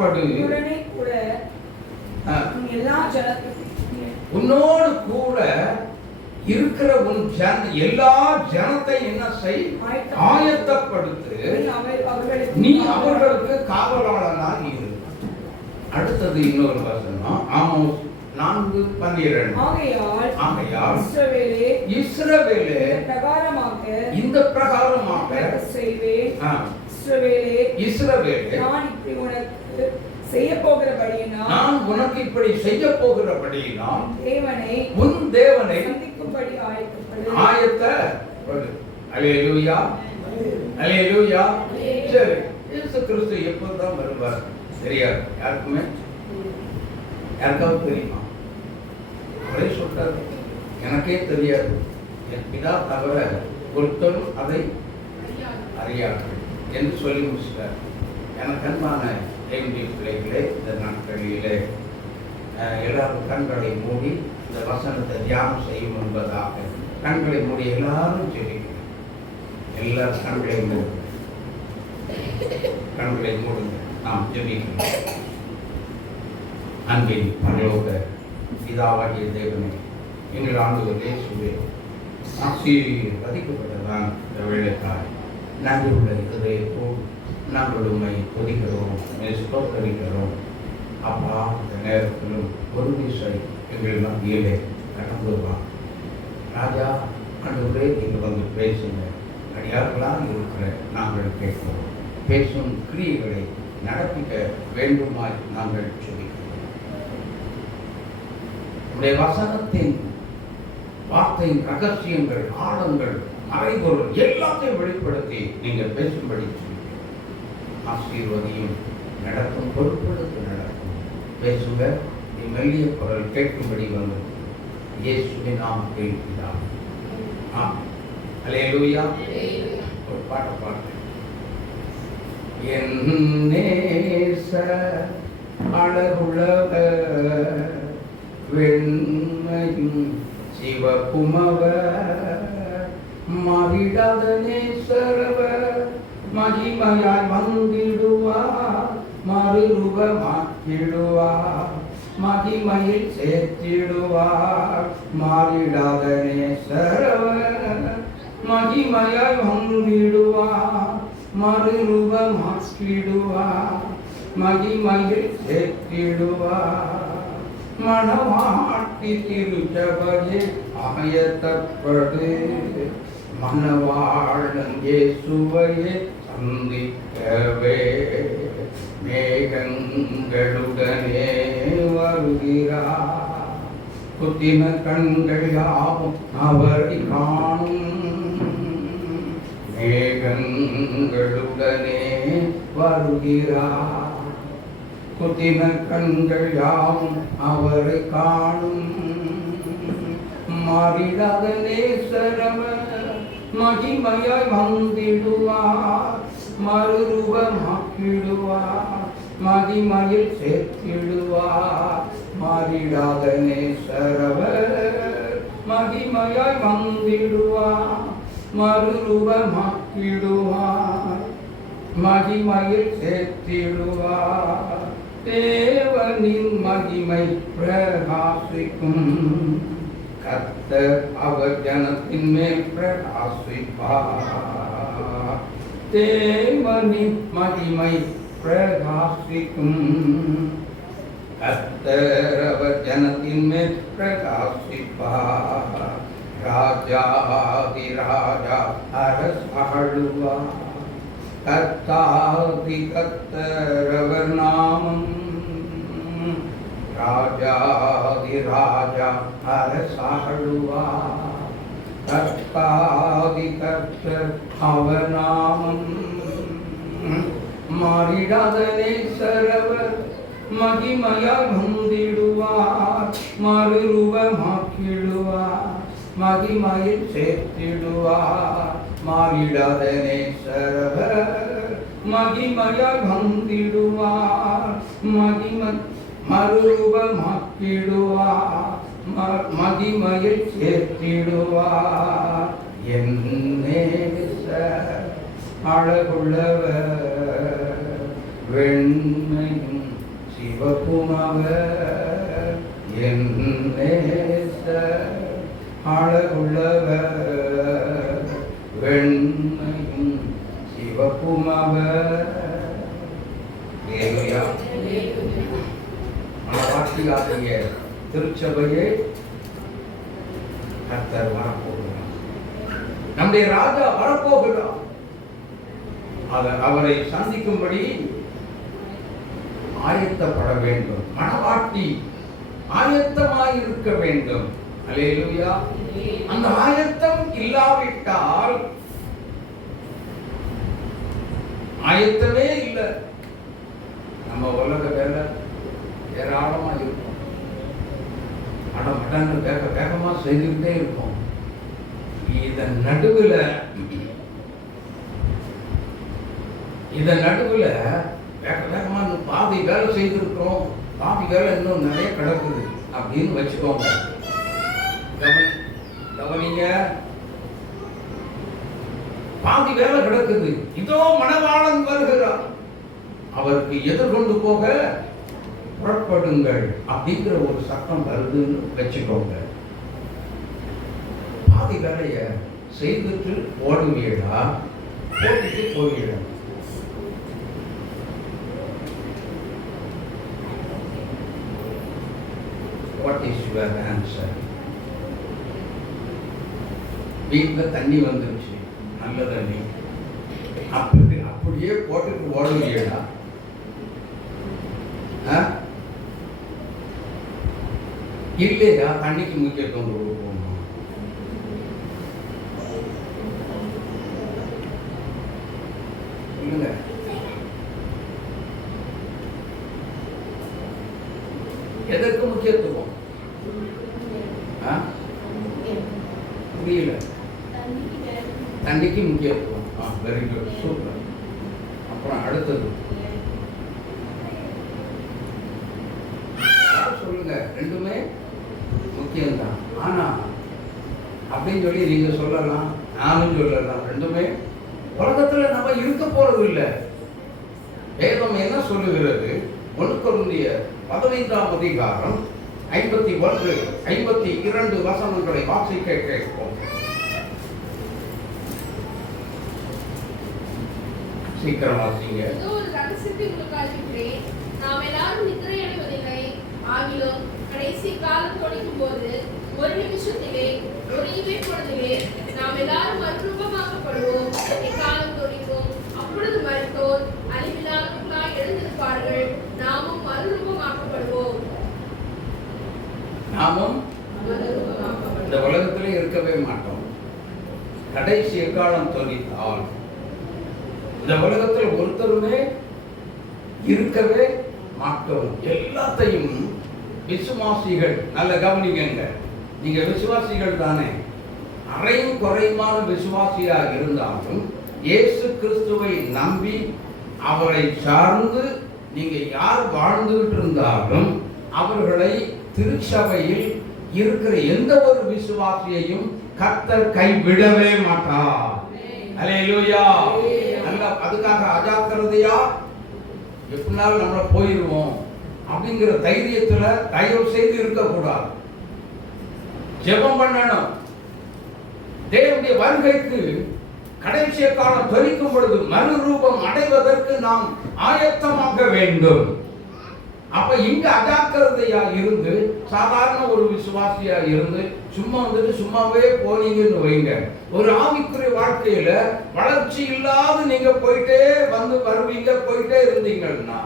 ஆயத்தப்படு. உன்னோடு கூட இருக்கிற உன் எல்லா ஜனத்தை என்ன செய்? ஆயத்தப்படுத்து. நீ அவர்களுக்கு காவலாளனாக இரு. அடுத்தது இன்னொரு வசனம், ஆமோஸ் 4:12. ஆகையால் இஸ்ரவேலே இந்த பிரகாரமாக செய்வேன். இஸ்ரவேலே நான் உனக்கு இப்படி செய்ய போகிறபடியினால் உன் தேவனை சந்திக்கும்படி ஆயத்தப்படு. அல்லேலூயா, அல்லேலூயா. சரி, இயேசு கிறிஸ்து எப்போதான் வருவார் தெரியாது யாருக்குமே. யாருக்காவது தெரியுமா? அவரே சொல்றாரு, எனக்கே தெரியாது, என் பிதா தவிர ஒருத்தரும் அதை அறியார்கள் என்று சொல்லி முடிச்சிட்டார். எனக்கு அன்பான தேவனுடைய பிள்ளைகளே, இந்த நாட்களிலே எல்லாரும் கண்களை மூடி இந்த வசனத்தை தியானம் செய்யும் என்பதாக கண்களை மூடி எல்லாரும் சொல்லிக்கிறேன். எல்லாரும் கண்களை மூடுங்க, கண்களை மூடுங்க. நாம் ஜெபிக்கிறோம். அன்பின் பரலோக பிதாவாகிய தேவனே, எங்கள் ஆண்டவர் இயேசுவே, ஆசீர்வதிக்கப்பட்டதான் இந்த வேளைக்காய் நன்றி உள்ள இதயத்தோடு நாங்கள் உண்மை கொதிக்கிறோம், ஸ்தோத்தரிக்கிறோம். அப்பா, இந்த நேரத்திலும் ஒரு விசை எங்கள் மத்தியிலே கடந்து வா ராஜா. ஆண்டவரே, நீங்கள் வந்து பேசுங்க. அடியார்களாக இருக்கிற நாங்கள் கேட்கிறோம். பேசும் கிரியைகளை நடப்பிக்க வேண்டுமாய் நாங்கள் சொல்லிக்கிறோம். உடைய வசனத்தின் வார்த்தையின் ரகசியங்கள், ஆழங்கள், மறைபொருள் எல்லாத்தையும் வெளிப்படுத்தி நீங்கள் பேசும்படி ஆசீர்வதியும். நடக்கும் பொறுப்பெடுத்து நடக்கும். பேசுங்க, நீ மெல்லிய குரல் கேட்கும்படி வந்து இயேசுவின் நாமத்தில் பிதாவே. அல்லேலூயா. ஒரு பாட்டு பாடுறேன். என் நேச அழகுள்ளவர் வெண்மையும் சிவகுமவர் மாறிடாத நேசரவர் மகிமையாய் வந்திடுவார், மறுரூபமாக்கிடுவார், மகிமையில் சேர்த்திடுவார். மாறிடாத நேசரவர் மகிமையாய் வந்திடுவார், மறுரூபமாக்கிடுவார், மகிமையில் சேர்த்திடுவார். மணவாட்டி திருச்சபையே ஆயத்தப்படு, மணவாளன் இயேசுவையே சந்திக்கவே மேகங்களுடனே வருகிறார். குத்தின கண்கள் யாவும் அவரை காணும், மேகங்களுடனே வருகிறார். குத்தின கண்கள் யாவும் அவரை காணும். மாறிடாத நேசரவர் மகிமையாய் வந்திடுவார், மறுரூபமாக்கிடுவார், மகிமையில் சேர்த்திடுவார். மாறிடாத நேசரவர் மகிமையாய் வந்திடுவார், மறுரூபமாக்கிடுவார், மகிமையில் சேர்த்திடுவார். தேவனின் மகிமை பிரகாசிக்கும், கர்த்தர் அவர் ஜனத்தின் மேல் பிரகாசிப்பார். தேவனின் மகிமை பிரகாசிக்கும், கர்த்தர் அவர் ஜனத்தின் மேல் பிரகாசிப்பார். ராஜாதி ராஜா அரசாளுவார், கர்த்தாதி கர்த்தர் அவர் நாமம். ராஜாதி ராஜா அரசாளுவார், கர்த்தாதி கர்த்தர் அவர் நாமம். மாறிடாத நேசரவர் மகிமையாய் வந்திடுவார், மறுரூபமாக்கிடுவார், மகிமையில் சேர்த்திடுவார். மாறிடாத நேசரவர் மகிமையாய் வந்திடுவார், மகிமை மறுரூபமாக்கிடுவார், மகிமையில் சேர்த்திடுவார். என் நேசர் அழகுள்ளவர் வெண்மையும் சிவப்புமவர் என் நேசர், அழகுள்ளவர் வெண்மையும் சிவப்புமவர். மனவாட்டியாகிய திருச்சபையே கர்த்தர் வரப்போகிறார். நம்முடைய ராஜா வரப்போகிறார். அவரை சந்திக்கும்படி ஆயத்தப்பட வேண்டும். மனவாட்டி ஆயத்தமாயிருக்க வேண்டும். அல்லேலூயா. அந்த ஆயத்தம் இல்லாவிட்டால், ஆயத்தமே இல்லை, நம்ம உலக வேலை ஏராளமா இருக்கும். அடமடன்னு வேக வேகமா செய்துக்கிட்டே இருக்கும். இதன் நடுவுல வேக வேகமா பாதி வேலை செய்திருக்கிறோம், பாதி வேலை இன்னும் நிறைய கிடக்குது அப்படின்னு வச்சுக்கோங்க. கவனிங்க, பாதி வேலை கிடக்குது. இதோ மணவாளன் வருகிறார், அவருக்கு எதிர்கொண்டு போக புறப்படுங்கள் அப்படிங்கிற ஒரு சத்தம் வருதுன்னு வச்சுக்கோங்க. பாதி வேலைய செய்துட்டு ஓடுவீடா, போட்டுட்டு போவீடா? What is your answer? வீட்டில் தண்ணி வந்துருச்சு, நல்ல தண்ணி, அப்படியே போட்டுட்டு ஓடுவீடா? இல்லையா? தண்ணிக்கு முக்கியத்துவம் கொடுப்போம். இல்லைங்க, எதற்கு முக்கியத்துவம்? புரியல. தண்ணிக்கு முக்கியத்துவம். Very good, super. அப்புறம் அடுத்தது சொல்லுங்க. ரெண்டுமே முக்கியம்தான். ஆனா அப்படின்னு சொல்லி நீங்க சொல்லலாம், நானும் சொல்லலாம். ரெண்டுமே உலகத்துல நம்ம இருக்க போறது இல்லை. வேதம் என்ன சொல்லுகிறது? 1 கொரிந்தியர் 15ஆம் அதிகாரம் 51, 52 வசனங்களை வாசிக்க கேட்போம். சீக்கிரம் வாசிங்க. ஒரு ரகசியத்தை உங்களுக்கு அறிவிக்கிறேன். நாம் எல்லாரும் நித்திரை அடைவதில்லை, ஆகிலும் கடைசி காலம் தொடிக்கும் போது ஒரு நிமிஷத்திலே, ஒரு இமை பொழுதிலே நாம் எல்லாரும் மறுரூபமாக்கப்படுவோம். எக்காலம் தொடிக்கும். அப்பொழுது மரித்தோர் அழிவில்லாதவர்களாய் எழுந்திருப்பார்கள், நாமும் மறுரூபமாக்கப்படுவோம். நாமும் இந்த உலகத்திலே இருக்கவே மாட்டோம். கடைசி எக்காலம் தொடித்தால் இந்த உலகத்தில் ஒருத்தருமே இருக்கவே மாட்டோம். எல்லாத்தையும் விசுவாசிகள், நல்ல கவனிங்க, நீங்க விசுவாசிகள் தானே. அரையும் குறையுமான விசுவாசியாக இருந்தாலும் இயேசு கிறிஸ்துவை நம்பி அவரை சார்ந்து நீங்க யார் வாழ்ந்துகிட்டு இருந்தாலும் அவர்களை திருச்சபையில் இருக்கிற எந்த ஒரு விசுவாசியையும் கர்த்தர் கைவிடவே மாட்டார். அல்லேலூயா. அதுக்காக அஜாக்கிரதையா எப்படினாலும் நம்மள போயிடுவோம் அப்படிங்கிற தைரியத்துல தயவு செய்து இருக்கக்கூடாது. ஜெபம் பண்ணணும். தேவனுடைய வருகைக்கு கடைசி காலம் தொனிக்கும் பொழுது மறுரூபம் அடைவதற்கு நாம் ஆயத்தமாக வேண்டும். அப்ப இங்க அஜாக்கிரதையா இருந்து சாதாரண ஒரு விசுவாசியா இருந்து சும்மா வந்துட்டு சும்மாவே போனீங்கன்னு வைங்க, ஒரு ஆவிக்குரிய வாழ்க்கையில வளர்ச்சி இல்லாத நீங்க போயிட்டே வந்து வருவீங்க, போயிட்டே இருந்தீங்கன்னா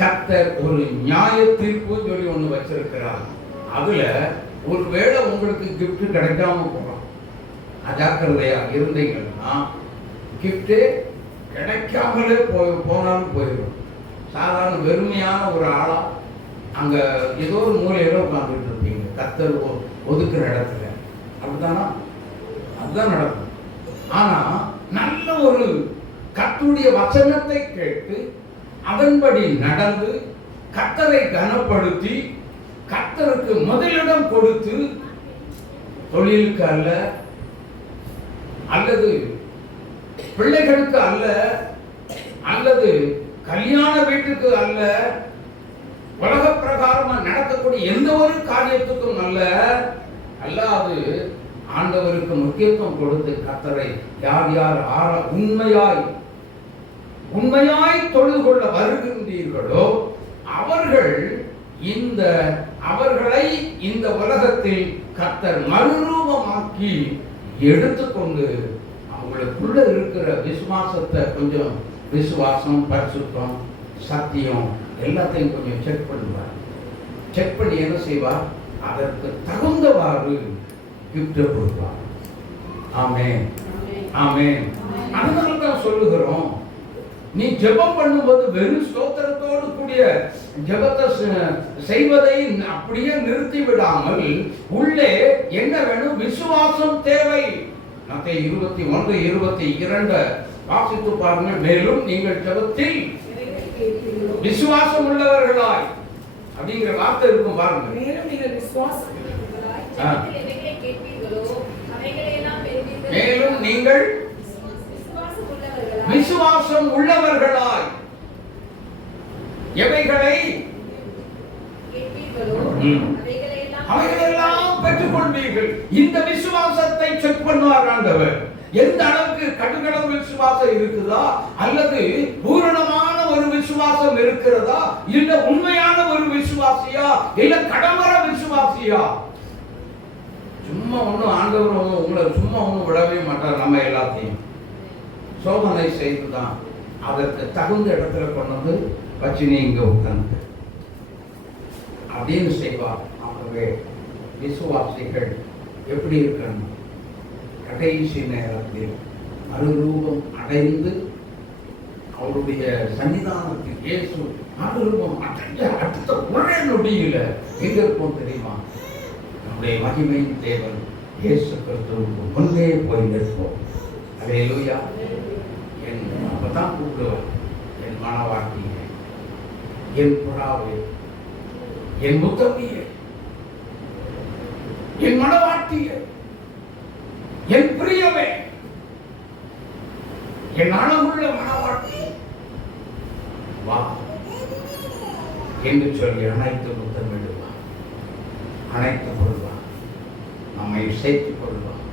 கர்த்தர் ஒரு நியாய தீர்ப்பு சொல்லி ஒண்ணு வச்சிருக்கிறார். அதுல ஒருவேளை உங்களுக்கு கிஃப்ட் கிடைக்காம போகலாம். அஜாக்கிரதையா இருந்தீங்கன்னா கிஃப்ட் கிடைக்காமலே போனாலும் போயிடும். சாதாரண வெறுமையான ஒரு ஆளா அங்க ஏதோ ஒரு மூலையில உட்கார்ந்துட்டு இருப்பீங்க, கர்த்தர் ஒதுக்குற இடத்துல. அப்படித்தானா? அதுதான் நடக்கும். ஆனா நல்ல ஒரு கர்த்தருடைய வசனத்தை கேட்டு அதன்படி நடந்து கர்த்தரை கனப்படுத்தி கர்த்தருக்கு முதலிடம் கொடுத்து, தொழிலுக்கு அல்ல, அல்லது பிள்ளைகளுக்கு அல்ல, அல்லது கல்யாண வீட்டுக்கு அல்ல, உலக பிரகாரமா நடக்கக்கூடிய எந்த ஒரு காரியத்துக்கும் அல்ல, அல்லாது ஆண்டவருக்கு முக்கியத்துவம் கொடுத்து கர்த்தரை யார் யார் உண்மையாய் தொழுது கொள்ள வருகின்றீர்களோ அவர்களை இந்த உலகத்தில் கர்த்தர் மறுரூபமாக்கி எடுத்துக்கொண்டு அவங்களுக்குள்ள இருக்கிற விசுவாசத்தை கொஞ்சம் விசுவாசம், பரிசுத்தம், சத்தியம் எல்லாத்தையும் கொஞ்சம் செக் பண்ணுவார். செக் பண்ணி என்ன செய்வார்? அதற்கு தகுந்தவாறு கிஃப்ட் கொடுப்பார். ஆமென், ஆமென். அதனால தான் சொல்லுகிறோம், நீ ஜெபம் பண்ணும்போது வெறும் ஸ்தோத்திரத்தோடு கூடிய ஜெபத்தை செய்வதை அப்படியே நிறுத்தி விடாமல் உள்ளே என்ன வேணும்? விசுவாசம் தேவை. மத்தேயு 21:22 வாசித்து பாருங்க. மேலும் நீங்கள் ஜெபத்தில் விசுவாசம் உள்ளவர்களாய் அப்படிங்கிற வார்த்தை இருக்கும் பாருங்க. மேலும் நீங்கள் விசுவாசம் உள்ளவர்களாய் ஜெபத்தில் எவைகளை கேட்பீர்களோ அவைகளை எல்லாம் பெறுவீர்கள். மேலும் நீங்கள் விசுவாசம் உள்ளவர்களாய் எவைகளை கேட்பீர்களோ அவைகளை எல்லாம் பெற்றுக் கொள்வீர்கள். இந்த விசுவாசத்தை செக் பண்ணுவார் ஆண்டவர். எந்த அளவுக்கு கடுகளவு விசுவாசம் இருக்குதா, அல்லது பூரணமான ஒரு விசுவாசம் இருக்கிறதா, இல்ல உண்மையான ஒரு விசுவாசியா, இல்ல கடமர விசுவாசியா? சும்மா ஒண்ணும் ஆண்டவர் உங்களை சும்மா ஒண்ணும் விடவே மாட்டார். நம்ம எல்லாத்தையும் சோதனை செய்துதான் அதற்கு தகுந்த இடத்துல கொண்டு வந்து வச்சு நீங்க உட்கார்ந்து அப்படின்னு செய்வார். ஆகவே விசுவாசிகள் எப்படி இருக்கணும்? கடைசி நேரத்தில் மறுரூபம் அடைந்து அவருடைய சன்னிதானத்தில் இயேசு மறுரூபம் அடைந்த அடுத்த ஒரே நொடியில எங்க இருப்போம் தெரியுமா? நம்முடைய மகிமையின் தேவன் இயேசு கிறிஸ்துவுக்கு முன்னே போய் நிற்போம். அல்லேலூயா. அப்பதான் கூப்பிடுவார், என் மனவாட்டியே, என் புறாவே, என் முத்தமியே, என் மனவாட்டியே, என் பிரியமே, என் அழகுள்ள மனவாட்டி வா என்று சொல்லி அனைத்து முத்தமிடுவார், அனைத்து கொள்வார், நம்மை சேர்த்துக் கொள்வார்.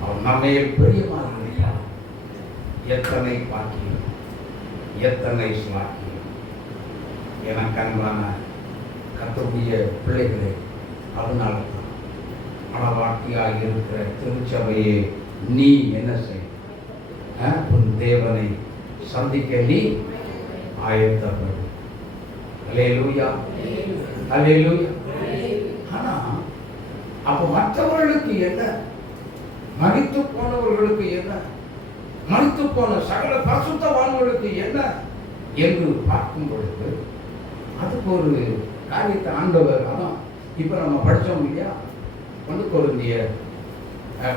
அவர் நம்மை பிரியமாக இருக்கிறார். எத்தனை பாக்கியம், எத்தனை ஸ்லாக்கியம். எனக்கு அன்பான கர்த்தருடைய பிள்ளைகளே, அதனால தான் மனவாட்டியாக இருக்கிற திருச்சபையே, நீ என்ன செய்? உன் தேவனை சந்திக்க நீ ஆயத்தப்படும். அல்லேலூயா, அல்லேலூயா. ஆனா அப்ப மற்றவர்களுக்கு என்ன? மரித்து போனவர்களுக்கு என்ன? மரித்து போன சகல பரிசுத்தவான்களுக்கு என்ன என்று பார்க்கும் பொழுது அதுக்கு ஒரு காரியத்தை ஆண்டவர், அதான் இப்ப நம்ம படிச்சோம் இல்லையா, 1 கொரிந்தியர்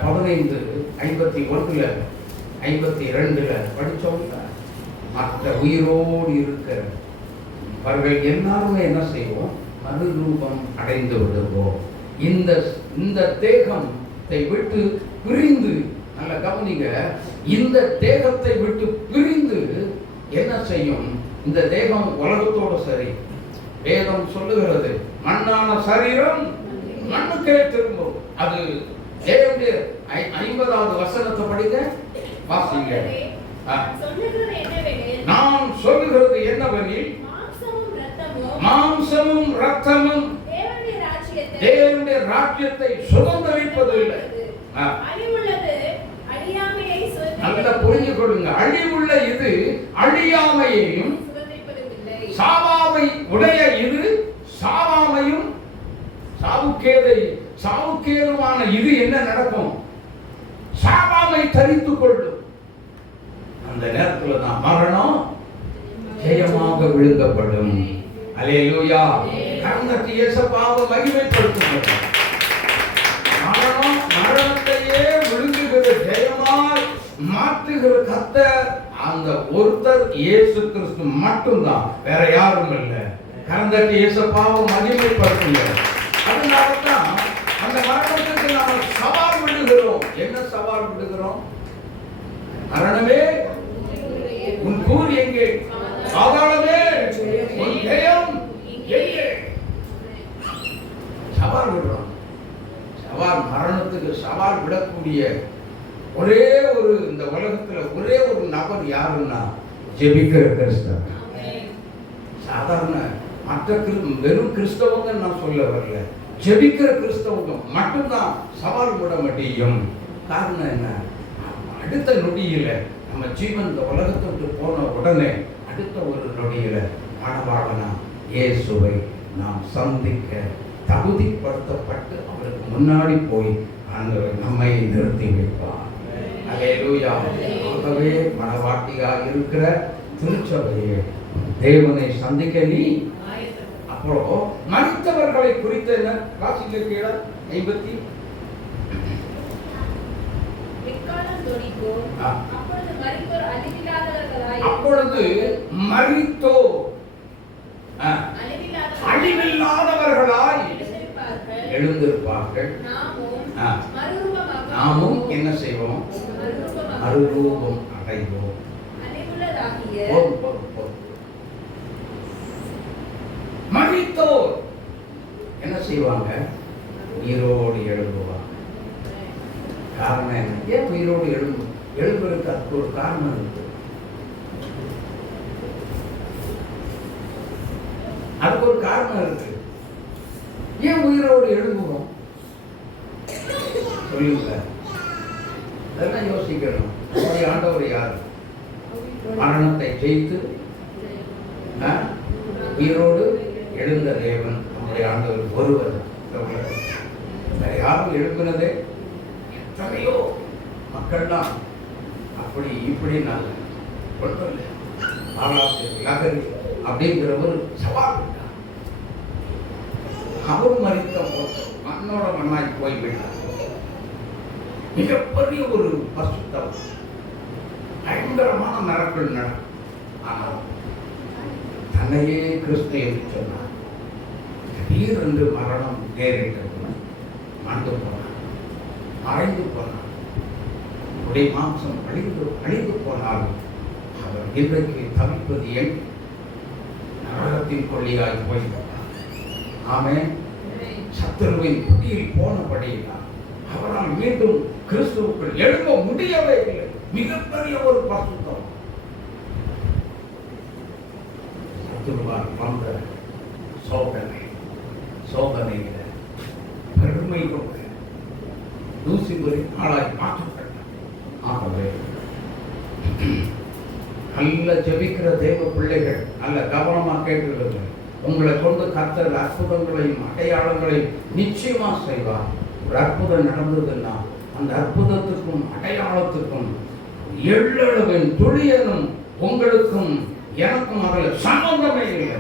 15:51 52 படிச்சோம். மற்ற உயிரோடு இருக்கிறவர்கள் எல்லாருமே என்ன செய்வோம்? மறுரூபம் அடைந்து விடுவோம். இந்த தேகத்தை விட்டு பிரிந்து, நல்ல கவனிங்க, இந்த தேகத்தை விட்டு பிரிந்து என்ன செய்யும்? இந்த தேகம் உலகத்தோடு சரி, வேதம் சொல்லுகிறது மண்ணான சரீரம் மண்ணுக்கே திரும்பும். அது 50வது வசனத்தை படிங்க, வாசிங்க. நான் சொல்லுகிறது என்னவெனில், மாம்சமும் இரத்தமும் தேவனுடைய ராஜ்யத்தை சுதந்தரிப்பதில்லை. நல்ல புரிஞ்சு கொடுங்க. அழிவுள்ள இது அழியாமையையும், சாவாமை உடைய இது சாவாமையும், சாவுக்கேதுமான இது என்ன நடக்கும்? சாவாமை தரித்துக் கொள்ளும். அந்த நேரத்தில் தான் மரணம் ஜெயமாக விழுங்கப்படும். அல்லேலூயா. கர்த்தர் இயேசுவை மகிமைப்படுத்தும். மரணத்தையே விழுங்குகிற ஜெயமாய் மாற்றுகிற கர்த்தர் அந்த ஒருத்தர் இயேசு கிறிஸ்து மட்டும்தான், வேற யாரும் இல்லை. கர்த்தர் இயேசுவை மகிமைப்படுத்துங்க. அதனால்தான் அந்த மரணத்துக்கு நாம் சவால் விடுகிறோம். என்ன சவால் விடுகிறோம்? மரணமே உன் கூர் எங்கே? பாதாளமே உன் ஜெயம் எங்கே? சவால் விடுறோம். சவால், மரணத்துக்கு சவால் விடக்கூடிய ஒரே ஒரு இந்த உலகத்துல ஒரே ஒரு நபர் யாருன்னா ஜெபிக்கிற கிறிஸ்தவன். சாதாரண மற்ற வெறும் கிறிஸ்தவங்க நான் சொல்ல வரல, ஜெபிக்கிற கிறிஸ்தவங்க மட்டும்தான் சவால் விட முடியும். காரணம் என்ன? அடுத்த நொடியில நம்ம ஜீவன் இந்த உலகத்தை விட்டு போன உடனே அடுத்த ஒரு நொடியில மணவாளனா இயேசுவை நாம் சந்திக்க தகுதிப்படுத்தப்பட்டு அவருக்கு முன்னாடி போய் ஆண்டவர் நம்மை நிறுத்தி வைப்பார். அல்லேலூயா. ஆகவே மணவாட்டியாக இருக்கிற திருச்சபையே தேவனை சந்திக்க நீ அப்போ மரித்தவர்களை குறித்த என்ன வாசிக்கிறீர்களா? 50 அப்பொழுது மரித்தோர் அழிவில்லாதவர்களாய் எழுந்திருப்பார்கள். நாமும் என்ன செய்வோம்? மறுரூபம் அடைவோம். மரித்தோர் என்ன செய்வாங்க? உயிரோடு எழும்புவாங்க. காரணம் என்ன? ஏன் உயிரோடு எழும்புறதுக்கு அதுக்கு ஒரு காரணம் இருக்கு. அதுக்கு ஒரு காரணம் இருக்கு. ஏன் உயிரோடு எழும்புவோம்? சொல்லுங்க. அதெல்லாம் யோசிக்கணும். ஆண்டவர் யார்? மரணத்தை ஜெயித்து உயிரோடு எழுந்த தேவன் நம்முடைய ஆண்டவர் ஒருவர். யாரும் எழுப்பினதே எத்தனையோ மக்கள்லாம் அப்படி இப்படி நான் கொண்டு ஆராய்ச்சி அப்படிங்கிற ஒரு சவால். அவர் மறித்த மண்ணோட மண்ணாய் போய்விட்டார். மிகப்பெரிய ஒரு பசுத்தம், பயங்கரமான நரக்கள் நடக்கும். ஆனால் தன்னையே கிறிஸ்து என்று சொன்னார். திடீரென்று மரணம் நேரிட்டது. மாண்டு போனார், மறைந்து போனார். உடைய மாம்சம் அழிந்து போனாலும் அவர் இன்றைக்கு தவிப்பது ஏன்? நரகத்தின் கொள்ளையாய் போய்விட்டார். ஆமென். சத்துருவின் குடியில் போனபடியினால் அவரால் மீண்டும் கிறிஸ்துவுக்குள் எழும்ப முடியவே இல்லை. மிகப்பெரிய ஒரு பசுத்தம். சத்துருவால் வந்த சோதனையில பெருமை கொண்டு லூசிபரின் ஆளாய் மாற்றப்பட்டார். ஆகவே நல்ல ஜெபிக்கிற தேவ பிள்ளைகள் நல்ல கவனமா கேட்டுக்கிறது. உங்களை கொண்டு கர்த்தர் அற்புதங்களையும் அடையாளங்களையும் நிச்சயமா செய்வார். ஒரு அற்புதம் நடந்ததுன்னா அந்த அற்புதத்துக்கும் அடையாளத்துக்கும் எள்ளளவின் துளியனும் உங்களுக்கும் எனக்கும் அதில் சம்பந்தமே இல்லை.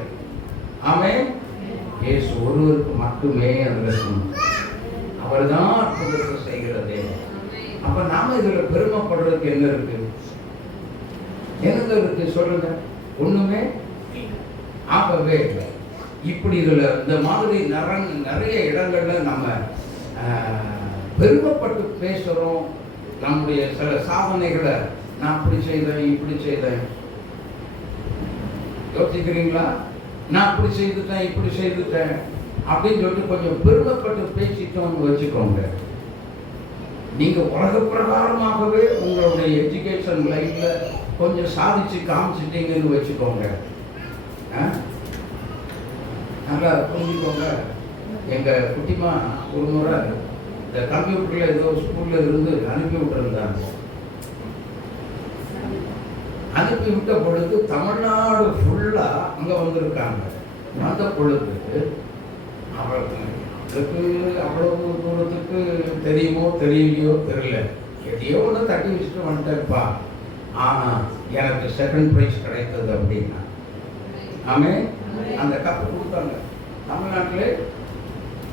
ஆமென். இயேசு ஒருவருக்கு மட்டுமே அதில் அவர் தான் அற்புதத்தை செய்கிறதே. அப்ப நாம இதுல பெருமைப்படுறதுக்கு என்ன இருக்கு? என்னங்க இருக்கு சொல்லுங்க? ஒண்ணுமே. ஆகவே இப்படி இதுல இந்த மாதிரி நிறைய இடங்கள்ல நம்ம பெருமைப்பட்டு பேசுறோம். நம்முடைய சில சாதனைகளை நான் அப்படி செய்தேன் இப்படி செய்தேன். யோசிக்கிறீங்களா? நான் அப்படி செய்துட்டேன் இப்படி செய்துட்டேன் அப்படின்னு சொல்லிட்டு கொஞ்சம் பெருமைப்பட்டு பேசிட்டோம்னு வச்சுக்கோங்க. நீங்க உலக பிரகாரமாகவே உங்களுடைய எஜுகேஷன் லைஃப்ல கொஞ்சம் சாதிச்சு காமிச்சிட்டீங்கன்னு வச்சுக்கோங்க. நல்லா புரிஞ்சுக்கோங்க. எங்க குட்டிமா ஒரு முறை இந்த கம்ப்யூட்டர்ல ஏதோ ஸ்கூல்ல இருந்து அனுப்பி விட்டுருந்தாங்க. அனுப்பி விட்ட பொழுது தமிழ்நாடு ஃபுல்லா அங்க வந்திருக்காங்க. வந்த பொழுது அவளுக்கு அவ்வளவு தூரத்துக்கு தெரியுமோ தெரியலையோ தெரியல, எதையோ ஒன்று தட்டி வச்சுட்டு வந்துட்டேன்ப்பா. ஆனா எனக்கு செகண்ட் ப்ரைஸ் கிடைத்தது அப்படின்னா. ஆமே. அந்த கப்பு கொடுத்தாங்க. தமிழ்நாட்டிலே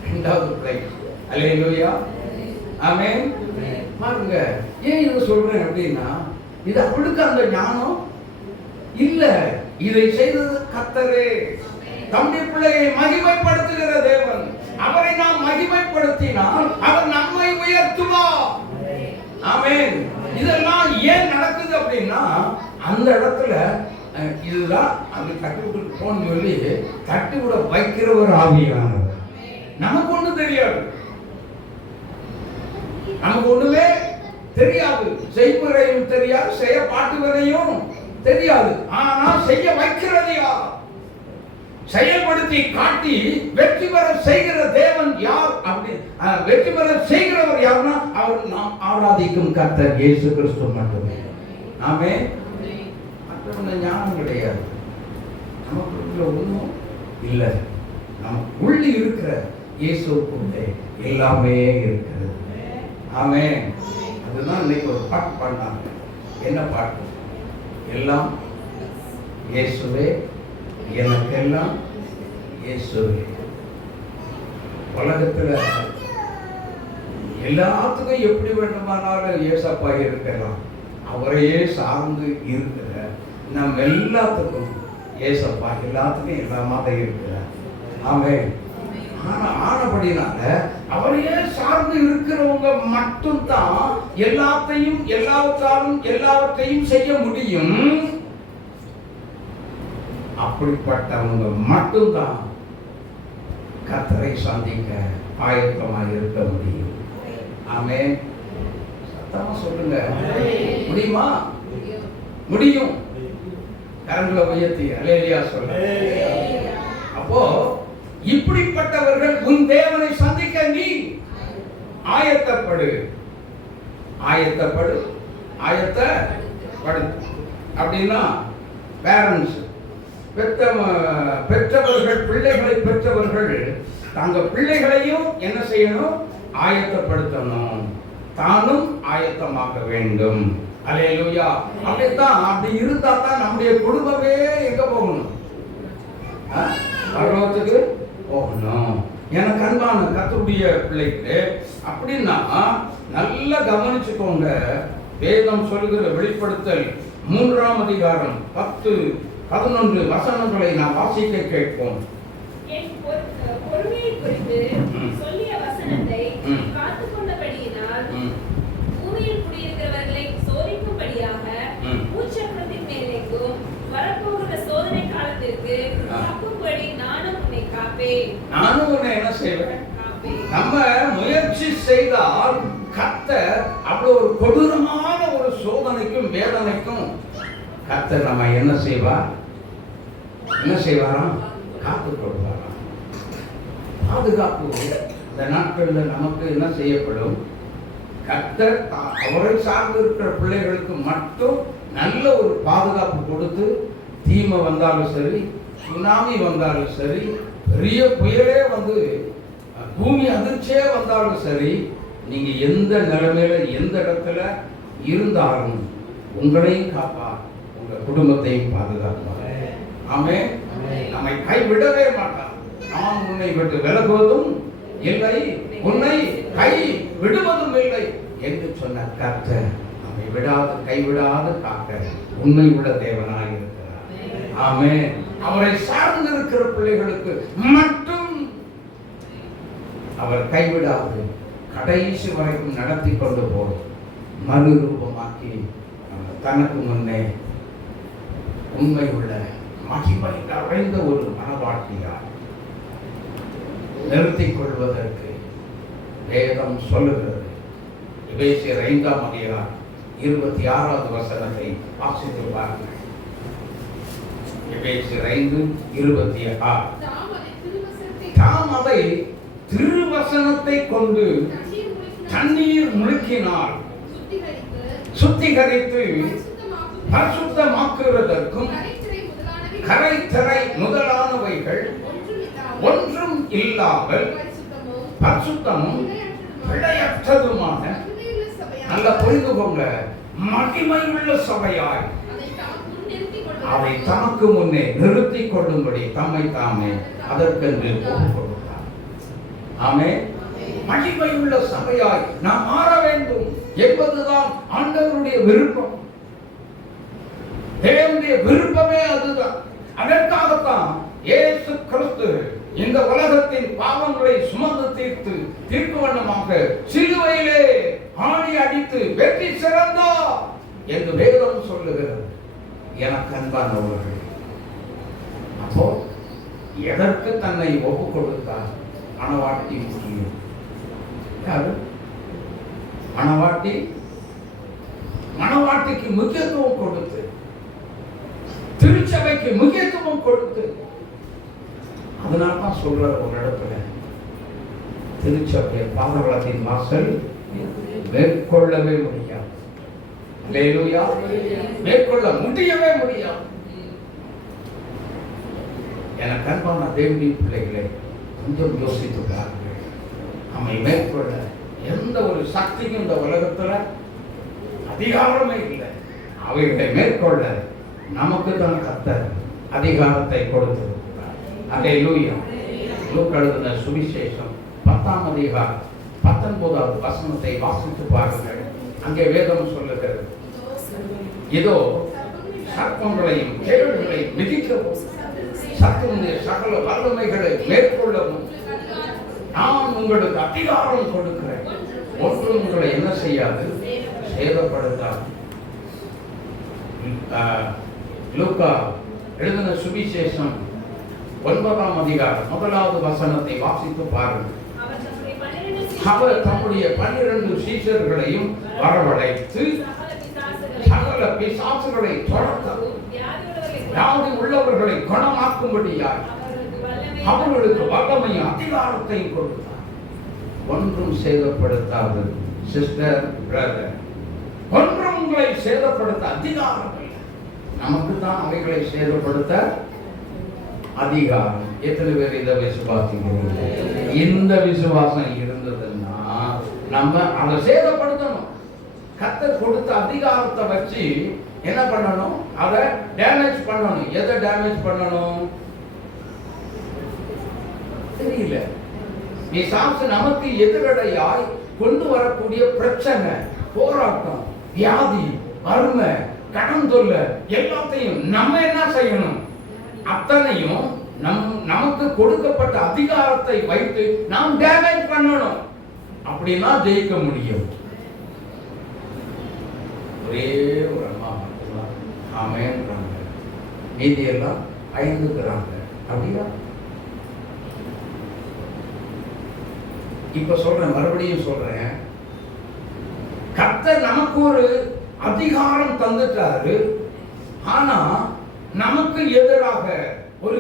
2வது ப்ரைஸ். அல்லேலூயா. ஆமே. பாருங்க, ஏன் இது சொல்றேன் அப்படின்னா, இது அவளுக்கு அந்த ஞானம் இல்ல. இதை செய்தது கர்த்தரே. தம்முடைய பிள்ளையை மகிமைப்படுத்துகிற தேவன். அவரை நாம் மகிமைப்படுத்தினால் அவர் நம்மை உயர்த்துவார். ஆமென். இதெல்லாம் ஏன் நடக்குது அப்படின்னா, அந்த இடத்துல இதுதான் அப்படி தட்டி விட்டு போன்னு சொல்லி தட்டி விட வைக்கிற ஒரு ஆவியானவர். நமக்கு ஒண்ணு தெரியாது, நமக்கு ஒண்ணுமே தெரியாது, செய்முறையும் தெரியாது, செய்ய பாட்டுவதையும் தெரியாது. ஆனா செய்ய வைக்கிறது யார்? செயல்படுத்தி காட்டி வெற்றி பெற செய்கிற தேவன் யார்? அப்படி வெற்றி பெற செய்கிறவர் யாருன்னா அவர் நாம் ஆராதிக்கும் கர்த்தர் இயேசு கிறிஸ்து மட்டுமே. ஆமே. மற்றவங்க ஞானம் கிடையாது, நமக்குள்ள ஒன்றும் இல்லை. நமக்கு உள்ளே இருக்கிற இயேசுக்குள்ளே எல்லாமே இருக்கிறது. ஆமே. அதுதான் இன்னைக்கு ஒரு பாட்டு பாடினாங்க. என்ன பாட்டு? எல்லாம் இயேசுவே, எனக்கெல்லாம் இயேசுவே. உலகத்துல எல்லாத்துக்கும் எப்படி வேண்டுமானாலும் இயேசப்பா இருக்கலாம். அவரையே சார்ந்து இருக்கிற நம்ம எல்லாத்துக்கும் இயேசப்பா எல்லாத்துக்கும் எல்லாமாக இருக்கிறார். ஆமென். ஆனபடினால அவரையே சார்ந்து இருக்கிறவங்க மட்டும்தான் எல்லாத்தையும் எல்லாவற்றாலும் எல்லாவற்றையும் செய்ய முடியும். அப்படிப்பட்டவங்க மட்டும்தான் கர்த்தரை சந்திக்க ஆயத்தமாக இருக்க முடியும். ஆமென். சத்தமா சொல்லுங்க. முடியுமா? முடியும். கரங்களை உயர்த்தி அல்லேலூயா சொல்லுங்க. அப்போ இப்படிப்பட்டவர்கள் உன் தேவனை சந்திக்க நீ ஆயத்தப்படு, ஆயத்தப்படு, ஆயத்தப்படு. அப்படின்னா பேரண்ட்ஸ், பெற்றவர்கள், பிள்ளைகளை பெற்றவர்கள் தங்கள் பிள்ளைகளையும் என்ன செய்யணும்? ஆயத்தப்படுத்தணும், தானும் ஆயத்தமாக வேண்டும். அல்லேலூயா. அப்படித்தான். அப்படி இருந்தா தான் நம்முடைய குடும்பமே எங்க போகணும்? பரலோகத்துக்கு போகணும். எனக்கு அன்பான கர்த்தருடைய பிள்ளைகளே, அப்படின்னா நல்லா கவனிச்சுக்கோங்க. வேதம் சொல்லுகிற வெளிப்படுத்தல் 3ஆம் அதிகாரம் 10-11 வசனங்களை நான் வாசிக்க கேட்போம். பொறுமையை குறித்து சொல்லிய வசனத்தை காத்துக்கொண்டபடியினால் பூமியில் குடியிருக்கிறவர்களை சோதிக்கும்படியாக பூச்சக்கரத்தின் மேலேக்கும் வரப்போகிற சோதனை காலத்திற்கு தப்பும்படி நானும் உன்னை காப்பேன். நானும் உன்னை என்ன செய்வேன்? நம்ம முயற்சி செய்தால் கர்த்தர் அவ்வளவு ஒரு கொடூரமான ஒரு சோதனைக்கும் வேதனைக்கும் கர்த்தர் நம்ம என்ன செய்வார்? என்ன செய்வாராம்? காத்துக் கொள்வாராம். பாதுகாப்பு இந்த நாட்களில் நமக்கு என்ன செய்யப்படும்? கர்த்தர் அவரை சார்ந்து இருக்கிற பிள்ளைகளுக்கு மட்டும் நல்ல ஒரு பாதுகாப்பு கொடுத்து, தீமை வந்தாலும் சரி, சுனாமி வந்தாலும் சரி, பெரிய புயலே வந்து பூமி அதிர்ச்சியே வந்தாலும் சரி, நீங்க எந்த நிலைமையில எந்த இடத்துல இருந்தாலும் உங்களையும் காப்பார், உங்க குடும்பத்தையும் பாதுகாப்பார். ஆமென். நம்மை கைவிடவே மாட்டார். நான் உன்னை விட்டு விலகுவதும் இல்லை, உன்னை கை விடுவதும் இல்லை என்று சொன்ன கர்த்தர் நம்மை விடாது கைவிடாது காக்க உண்மை உள்ள தேவனாக இருக்கிறார். ஆமென். அவரை சார்ந்து இருக்கிற பிள்ளைகளுக்கு மட்டும் அவர் கைவிடாது கடைசி வரைக்கும் நடத்தி கொண்டு போய் மறுரூபமாக்கி தனக்கு முன்னே உண்மை உள்ள மகிமை அடைந்த ஒரு மனவாழ்க்கையார் நிறுத்திக் கொள்வதற்கு வேதம் சொல்லுகிறது. எபேசியர் 5ஆம் அதிகாரம் 26வது வசனத்தை வாசித்து பாருங்கள். எபேசியர் 5:26. தாம் அதை திருவசனத்தை கொண்டு தண்ணீர் முழுக்கினால் சுத்திகரித்து பரிசுத்தமாக்குவதற்கும் கரைத்தரை முதலானவைகள் ஒன்றும் இல்லாமல் பரிசுத்தமும் பிழையற்றதுமான, நல்ல புரிந்துகொள்ள, மகிமையுள்ள சபையாய் அதை தமக்கு முன்னே நிறுத்திக் கொள்ளும்படி தம்மை தாமே அதற்கென்று ஒப்புக் கொடுத்தார். ஆமென். மகிமையுள்ள சபையாய் நாம் மாற வேண்டும் என்பதுதான் ஆண்டவருடைய விருப்பம். தேவனுடைய விருப்பமே அதுதான். அதற்காகத்தான் இயேசு கிறிஸ்து இந்த உலகத்தின் பாவங்களை சுமந்து தீர்க்கு வண்ணமாக சிலுவையிலே ஆணி அடித்து வெற்றி சிறந்தார் என்று வேதம் சொல்லுகிறது. எனக்கு அன்பானவர்கள், அப்போ எதற்கு தன்னை ஒப்பு கொடுத்தார்? மணவாட்டி முக்கியம். யாரு மணவாட்டி? மணவாட்டிக்கு முக்கியத்துவம் கொடுத்து, திருச்சபைக்கு முக்கியத்துவம் கொடுத்து, அதனால்தான் சொல்ற ஒரு இடத்துல திருச்சபை பாதவளத்தின் வாசல் மேற்கொள்ளவே முடியாது. அல்லேலூயா. மேற்கொள்ள முடியவே முடியாது. எனக்கு அன்பான தேவனுடைய பிள்ளைகளை கொஞ்சம் யோசித்து பாருங்கள். நம்மை மேற்கொள்ள எந்த ஒரு சக்திக்கும் இந்த உலகத்துல அதிகாரமே இல்லை. அவைகளை மேற்கொள்ள நமக்கு தான் கர்த்தர் அதிகாரத்தை கொடுத்திருக்கிறார். அல்லேலூயா. லூக்கா எழுதின சுவிசேஷம் 10ஆம் அதிகாரம் 19வது வசனத்தை வாசித்து பாருங்கள். அங்கே வேதம் சொல்லுகிறது, இதோ சர்ப்பங்களையும் கேடுகளையும் மிதிக்கவும் சத்துடைய சகல வல்லமைகளை மேற்கொள்ளவும் நான் உங்களுக்கு அதிகாரம் கொடுக்கிறேன். ஒன்று உங்களை என்ன செய்யாது? சேதப்படுத்தாது. லூக்கா எழுதின சுவிசேஷம் 9ஆம் அதிகாரம் 1வது வசனத்தை வாசித்து பாருங்கள். அவர் தம்முடைய 12 சீஷர்களையும் வரவழைத்து சகல பிசாசுகளை துரத்தவும் வியாதி உள்ளவர்களை குணமாக்கும்படியாய் அவர்களுக்கு வல்லமையும் அதிகாரத்தையும் கொடுத்தார். ஒன்றும் சேதப்படுத்தாது. சிஸ்டர், பிரதர், ஒன்றும் உங்களை சேதப்படுத்த அதிகாரம் இல்லை. நமக்கு தான் அவைகளை சேதப்படுத்த அதிகாரம். எத்தனை பேர் இதை விசுவாசிக்கிறீங்க? இந்த விசுவாசம் இருந்ததுன்னா நம்ம அதை சேதப்படுத்தணும். கர்த்தர் கொடுத்த அதிகாரத்தை வச்சு என்ன பண்ணணும்? அதை டேமேஜ் பண்ணணும். எதை டேமேஜ் பண்ணணும் தெரியல. பிசாசு நமக்கு எதிரடையாய் கொண்டு வரக்கூடிய பிரச்சனை, போராட்டம், வியாதி, வறுமை, கடன் தொல்லை எல்லாத்தையும் நம்ம என்ன செய்யணும்? அத்தனையும் நமக்கு கொடுக்கப்பட்ட அதிகாரத்தை வைத்து நாம் டேமேஜ் பண்ணணும். அப்படின்னா ஜெயிக்க முடியும். ஒரே ஒரு அம்மா மட்டும்தான் ஆமேன்றாங்க, மீதி எல்லாம் ஐந்துக்கிறாங்க. அப்படியா? இப்ப சொல்றேன், மறுபடியும் சொல்றேன், கர்த்தர் நமக்கு ஒரு அதிகாரம் தந்துட்டாரு. ஆனா நமக்கு எதிராக ஒரு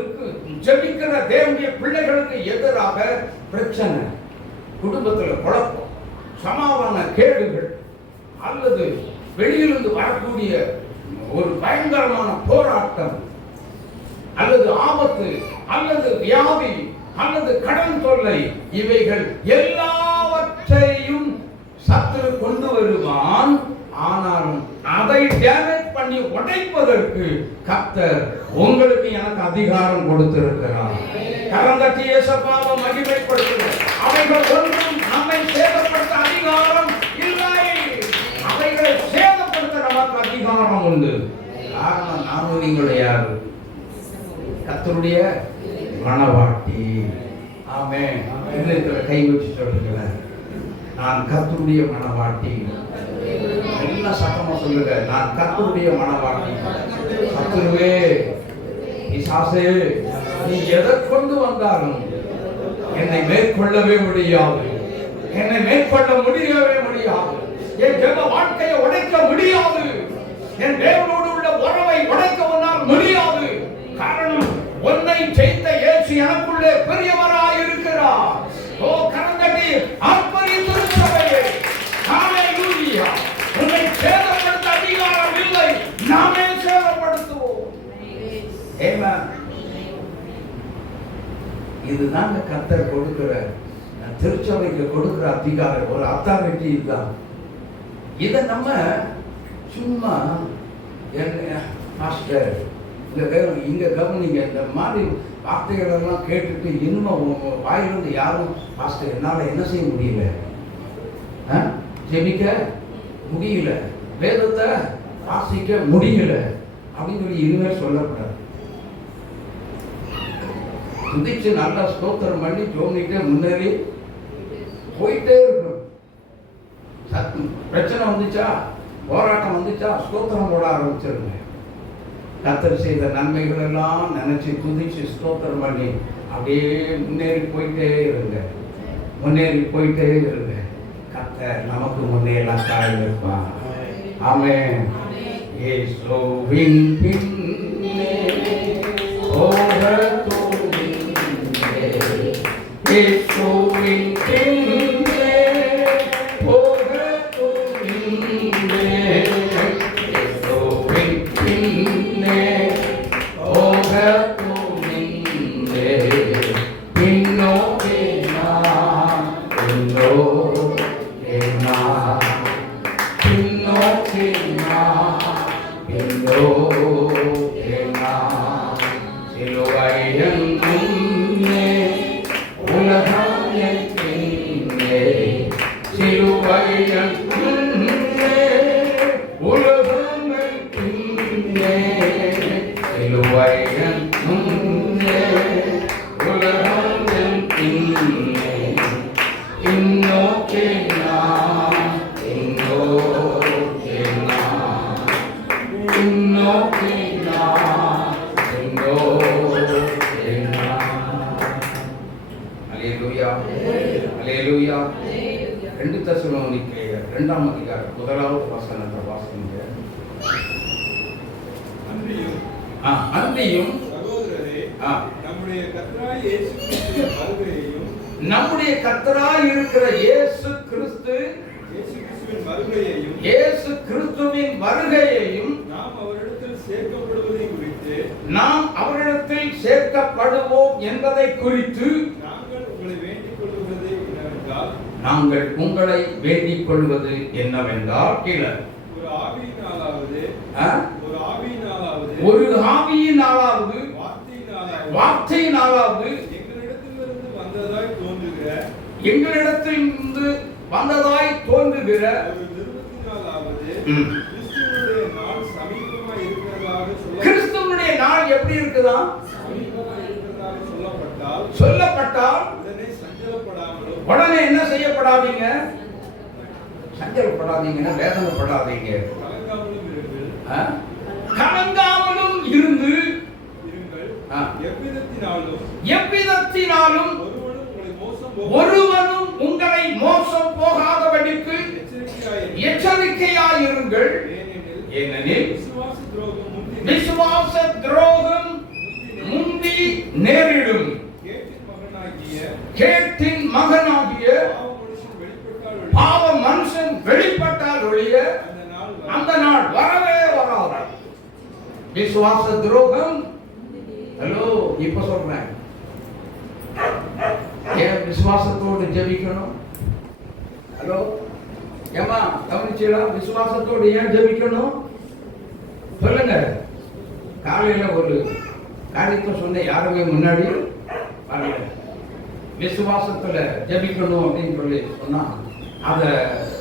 ஜெபிக்கிற தேவனுடைய பிள்ளைகளுக்கு எதிராக பிரச்சனை, குடும்பத்தில் குழப்பம், சமாதான கேடுகள், அல்லது வெளியிலிருந்து வரக்கூடிய ஒரு பயங்கரமான போராட்டம், அல்லது ஆபத்து, அல்லது வியாதி, அல்லது கடன் தொல்லை, இவைகள் எல்லாவற்றையும் சத்துரு கொண்டு வருவான். ஆனாலும் அதை டேமேஜ் பண்ணி உடைப்பதற்கு கர்த்தர் உங்களுக்கு எனக்கு அதிகாரம் கொடுத்திருக்கிறார். கரந்தட்டி இயேசுவை மகிமைப்படுத்துங்கள். அவைகள் ஒன்றும் நம்மை சேதப்படுத்த அதிகாரம் இல்லை. அவைகளை சேதப்படுத்த நமக்கு அதிகாரம் உண்டு. காரணம், நானும் நீங்களுடைய யாரு? கர்த்தருடைய மணவாட்டி. ஆமென். இதயத்துல கை வச்சு சொல்லுங்களேன், நான் கர்த்தருடைய மணவாட்டி. எல்லாம் சத்தமா சொல்லுங்க, நான் கர்த்தருடைய மணவாட்டி. சத்துருவே, பிசாசே, நீ எதை கொண்டு வந்தாலும் என்னை மேற்கொள்ளவே முடியாது. என்னை மேற்கொள்ள முடியவே முடியாது. என் ஜெப வாழ்க்கையை உடைக்க முடியாது. என் தேவனோடு உள்ள உறவை உடைக்க உன்னால் முடியாது. காரணம், உன்னை ஜெயித்த இயேசு எனக்குள்ளே பெரியவராய் இருக்கிறார். ஓ கரந்தட்டி ஆர்ப்பரி திருச்சபையே, ஹalleluya. உன்னை சேதப்படுத்த அதிகாரம் இல்லை, நாமே சேதப்படுத்துவோம். ஆமென். இதுதான் கர்த்தர் கொடுக்கிற, திருச்சபைக்கு கொடுக்கிற அதிகாரம், ஒரு அத்தாரிட்டி இதுதான். இதை நம்ம சும்மா மாஸ்டர் இங்க கவனிங்க, இந்த மாதிரி வார்த்தைகள் எல்லாம் கேட்டுட்டு இன்னும் வாயிலிருந்து யாரும் மாஸ்டர் என்னால என்ன செய்ய முடியல, ஜெபிக்க முடியல, வேதத்தை வாசிக்க முடியல அப்படின்னு சொல்லி இனிமேல் சொல்லக்கூடாது. துதிச்சு நல்லா ஸ்தோத்திரம் பண்ணி ஜோமிட்டு முன்னேறி போயிட்டே இருக்கணும். பிரச்சனை வந்துச்சா, போராட்டம் வந்துச்சா, ஸ்தோத்திரம் போட ஆரம்பிச்சிருங்க. கர்த்தர் செய்த நன்மைகள் எல்லாம் நினைச்சு துதிச்சு ஸ்தோத்திரம் பண்ணி அப்படியே முன்னேறி போயிட்டே இருங்க. கர்த்தர் நமக்கு முன்னே எல்லாம் காய் வைப்பார். ஆமென். இயேசுவின் பின்னே போகத் துணிந்தே, இயேசுவின் பின்னே போகத் துணிந்தே, இயேசுவின் பின்னே போகத் துணிந்தே, பின்னோக்கி நான், பின்னோக்கி நான், பின்னோக்கி நான், பின்னோக்கி நான், சிலுவையின் முன்னே உலகம் என் பின்னே, சிலுவையின் முன்னே உலகம் என் பின்னே, சிலுவையின் முன்னே உலகம் என் பின்னே, பின்னோக்கி நான், பின்னோக்கி நான், பின்னோக்கி நான், பின்னோக்கி நான். அல்லேலூயா, அல்லேலூயா. 2 தெசலோனிக்கேயர் 2ஆம் அதிகாரம் 1வது வசனத்தை வாசிங்க. அன்றியும் சகோதரரே, ஆ. நம்முடைய கர்த்தராகிய இயேசு கிறிஸ்துவின் வருகையையும் நம்முடைய கர்த்தராய் இருக்கிற இயேசு கிறிஸ்துவின் வருகையையும் நாம் அவரிடத்தில் சேர்க்கப்படுவோம் என்பதை குறித்து நாங்கள் உங்களை வேண்டிக் கொள்வது என்னவென்றால் கீழே ஒரு ஆவியினாலாவது வார்த்தையினாலாவது எங்களிடத்திலிருந்து வந்ததாய் தோன்றுகிற கிறிஸ்துவனுடைய நாள் எப்படி இருக்குதா சொல்லப்பட்டால் உடனே என்ன செய்யப்படாதீங்க, சஞ்சலப்படாதீங்கன்னா வேதனைப்படாதீங்க, கலங்காமலும் இருந்து எவ்விதத்தினாலும் ஒருவனும் உங்களை மோசம் போகாதபடிக்கு எச்சரிக்கையாயிருங்கள். ஏனெனில் விசுவாச துரோகம் முந்தி நேரிடும். கேட்டின் மகனாகிய பாவ மனுஷன் வெளிப்பட்டால் ஒழிய அந்த நாள் வரவே வராது. விசுவாச துரோகம். ஹலோ, இப்ப சொல்றேன், ஏன் விசுவாசத்தோடு ஜெபிக்கணும்? ஹலோ ஏமா கவனிச்சீங்களா? விசுவாசத்தோடு ஏன் ஜெபிக்கணும் சொல்லுங்க. காலையில ஒரு காரியத்தை சொன்ன யாருமே முன்னாடி வரல. விசுவாசத்துல ஜெபிக்கணும் அப்படின்னு சொல்லி சொன்னா அதை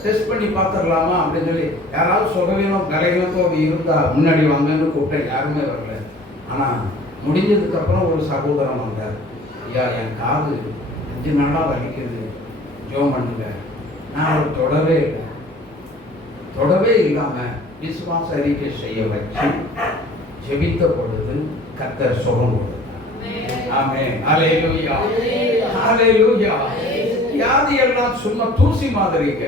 டெஸ்ட் பண்ணி பார்த்துடலாமா அப்படின்னு சொல்லி யாராவது சுகவீனம் கலைகளத்தோடு இருந்தா முன்னாடி வாங்கன்னு கூப்பிட்டேன், யாருமே வரல. ஆனா முடிஞ்சதுக்கு அப்புறம் ஒரு சகோதரன் வந்தார். ஐயா, என் காது 5 நாளா வலிக்குது, ஜெபம் பண்ணுங்க. நான் அவர் தொடவே இல்லாம விசுவாச அறிக்கை செய்ய வச்சு ஜெபித்த பொழுது கர்த்தர் சுகம் கொடுத்தார். ஆமென். அல்லேலூயா, அல்லேலூயா. வியாதி எல்லாம் சும்மா தூசி மாதிரிங்க.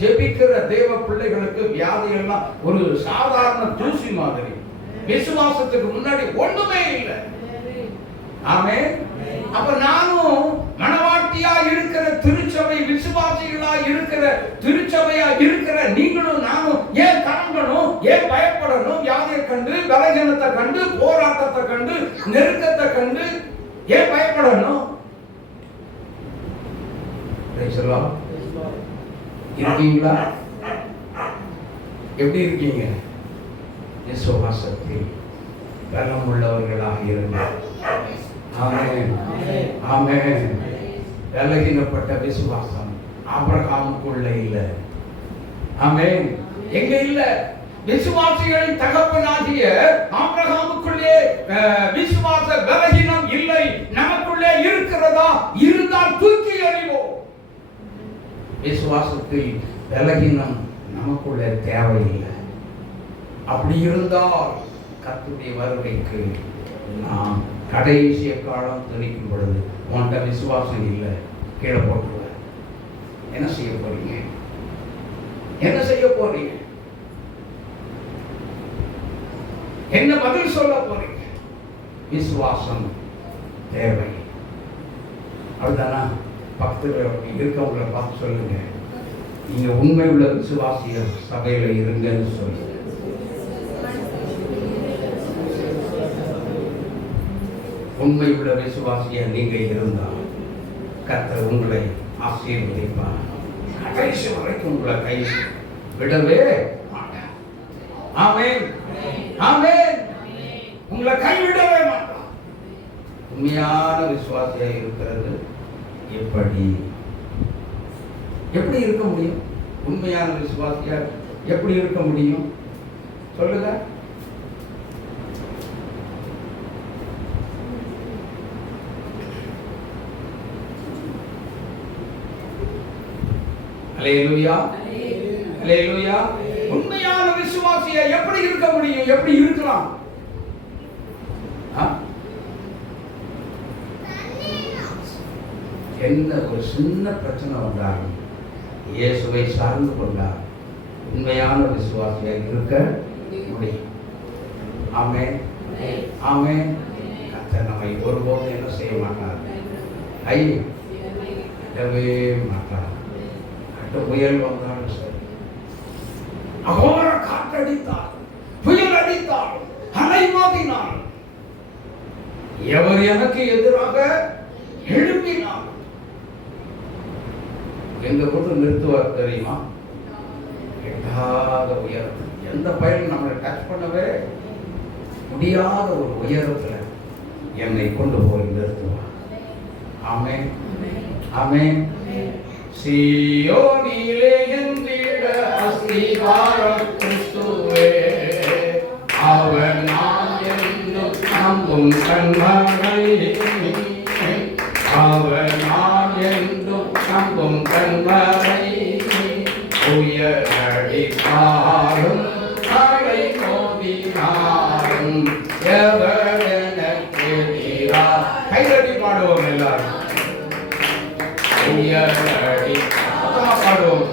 ஜெபிக்கிற தேவ பிள்ளைகளுக்கு வியாதி எல்லாம் ஒரு சாதாரண தூசி மாதிரி. விசுவாசத்துக்கு முன்னாடி ஒண்ணுமே இல்லை. ஆமென். அப்ப நானும் மனவாட்டியா இருக்கிற திருச்சபை, விசுவாசிகளா இருக்கிற திருச்சபையா இருக்கிற நீங்களும் நானும் ஏன் கலங்கணும், ஏன் பயப்படணும்? வியாதியை கண்டு, பலகீனத்தை கண்டு, போராட்டத்தை கண்டு, நெருக்கத்தை கண்டு ஏன் பயப்படணும்? இருக்கீங்களா? எப்படி இருக்கீங்க? விசுவாசத்தில் பலம் உள்ளவர்களாக இருங்கள். ஆமென், ஆமென். பலகீனப்பட்ட விசுவாசம் ஆபிரகாமுக்குள்ள இல்ல. ஆமென். எங்க இல்ல? விசுவாசிகளின் தகப்பனாகிய ஆபிரகாமுக்குள்ளே விசுவாச பலகீனம் இல்லை. நமக்குள்ளே இருக்கிறதா? இருந்தால் தூக்கி எறிவோம். விசுவாசத்தில் பலகீனம் நமக்குள்ளே தேவையில்லை. அப்படி இருந்தால் கர்த்தருடைய வருகைக்கு நாம் கடைசி காலம் தெரிவிக்கும் பொழுது உன்கிட்ட விசுவாசம் இல்லை, கீழே போட்டுருவேன். என்ன செய்ய போறீங்க? என்ன செய்ய போறீங்க? என்ன பதில் சொல்ல போறீங்க? விசுவாசம் தேவை. அதுதானா? பக்கத்தில் இருக்கவங்களை பார்த்து சொல்லுங்க, நீங்க உண்மை உள்ள விசுவாசிய சபையில இருங்கன்னு சொல்லுங்க. உண்மை உள்ள விசுவாசிய நீங்க இருந்தால் கர்த்தர் உங்களை ஆசீர்வதிப்பார். கடைசி வரைக்கும் உங்களை கை விடவே மாட்டார். ஆமென், ஆமென். உங்களை கைவிடவே மாட்டார். உண்மையான விசுவாசியா இருக்கிறது எப்படி இருக்க முடியும்? உண்மையான விசுவாசியா எப்படி இருக்க முடியும் சொல்லுங்க. அல்லேலூயா, அல்லேலூயா. உண்மையான விசுவாசியா எப்படி இருக்க முடியும்? எப்படி இருக்கலாம்? என்ன ஒரு சின்ன பிரச்சனை வந்தாலும் இயேசுவை சார்ந்து கொண்டார் உண்மையான விசுவாசியா இருக்க முடியும். ஆமென், ஆமென். கர்த்தர் நம்மை ஒருபோதும் என்ன செய்ய மாட்டார்? கைவிடவே மாட்டார். புயல் வந்தாலும் சரி, அகோர காற்றடித்தால், புயல் அடித்தால், அலை மோதினால், எவர் எனக்கு எதிராக எழுப்பினார் எங்க கொண்டு நிறுத்துவார் தெரியுமா? எட்டாத உயரத்தில், எந்த பயிலும் நம்மளை டச் பண்ணவே முடியாத ஒரு உயரத்துல என்னை கொண்டு போய் நிறுத்துவார். ஆமென், ஆமென். சீயோனிலே என்றிட அஸ்திவாரம் கிறிஸ்துவே, அவர் நான் என்னும் நம்பும் கண்மலை, அவர் நான் என்னும் நம்பும் கண்மலை, உயரடித்தாலும் அலை மோதினாலும் எவர் எனக்கு எதிராக. கைதட்டி பாடுவோம் எல்லாரும். உயரடி பாடுவோம்.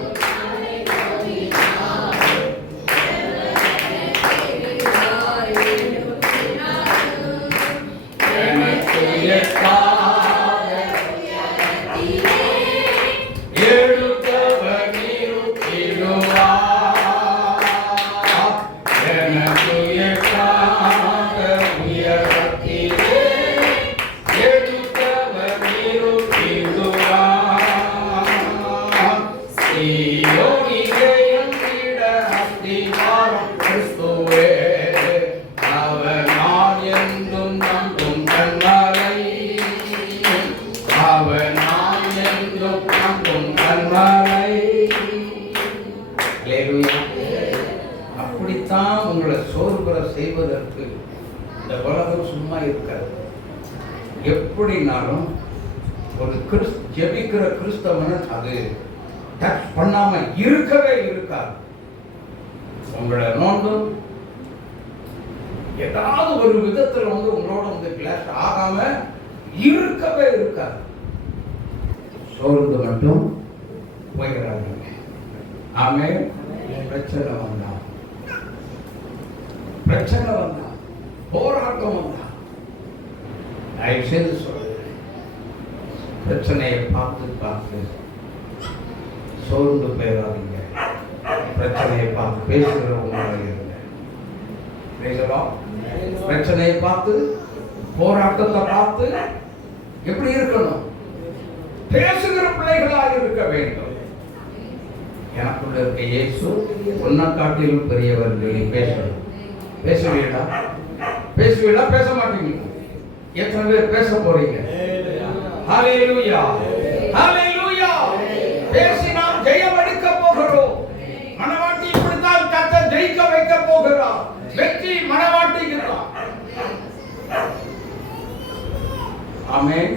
அப்படித்தான் உங்களை சோர்வுற செய்வதற்கு இந்த உலகம் சும்மா இருக்காது. எப்படினாலும் ஒரு ஜெபிக்கிற கிறிஸ்தவனை அது டச் பண்ணாம இருக்கவே இருக்காது. உங்களை நோண்டும் ஏதாவது ஒரு விதத்தில் உங்களோட கிளாஸ் ஆகாம இருக்கவே இருக்காது. சோர்ந்து மட்டும் போய்கிறாங்க. ஆமென். பிரச்சனை வந்தா, போராட்டம் வந்தா, தயவு செய்து சொல்றேன், பிரச்சனையை பார்த்து சோர்ந்து போயிடாதீங்க. பிரச்சனையை பார்த்து பேசுகிறவங்களாக இருங்க. பிரச்சனையை பார்த்து, போராட்டத்தை பார்த்து எப்படி இருக்கணும்? பேசுகிற பிள்ளைகளாக இருக்க வேண்டும். எனக்குள்ள இருக்க இயேசு உன்னை காட்டிலும் பெரியவர்களை பேசணும். பேசுவீங்களா? பேச மாட்டீங்க. எத்தனை பேர் பேச போறீங்க? ஹல்லேலூயா, ஹல்லேலூயா. பேசி நாம் ஜெயம் எடுக்க போகிறோம். மனவாட்டி இப்படித்தான் கர்த்தர் ஜெயிக்க வைக்க போகிறார். வெற்றி மனவாட்டிக்கு தான். ஆமென்.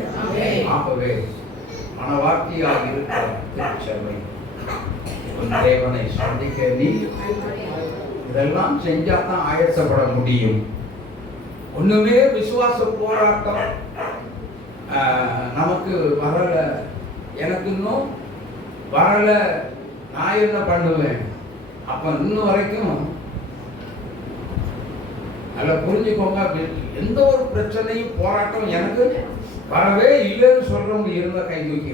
ஆகவே மனவாட்டியாக இருக்கிற திருச்சபை தேவனை சந்திக்க நீ இதெல்லாம் செஞ்சாதான் ஆயத்தப்பட முடியும். ஒண்ணுமே விசுவாச போராட்டம் நமக்கு வரல, எனக்கு இன்னும் வரல, நான் என்ன பண்ணுவேன்? அப்ப இன்னும் வரைக்கும் நல்லா புரிஞ்சுக்கோங்க, எந்த ஒரு பிரச்சனையும் போராட்டம் எனக்கு வரவே இல்லைன்னு சொல்றவங்க இருந்த கை தூக்கி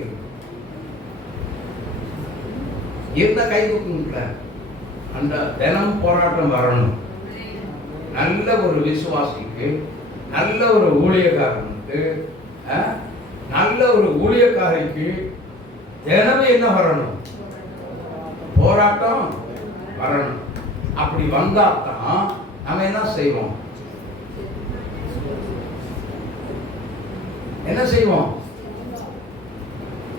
இருந்த கை தூக்குங்கள. அந்த தினம் போராட்டம் வரணும். நல்ல ஒரு விசுவாசிக்கு, நல்ல ஒரு ஊழியக்காரனுக்கு, நல்ல ஒரு ஊழியக்காரிக்கு தினமும் என்ன வரணும்? போராட்டம் வரணும். அப்படி வந்தாதான் நம்ம என்ன செய்வோம்? என்ன செய்வோம்?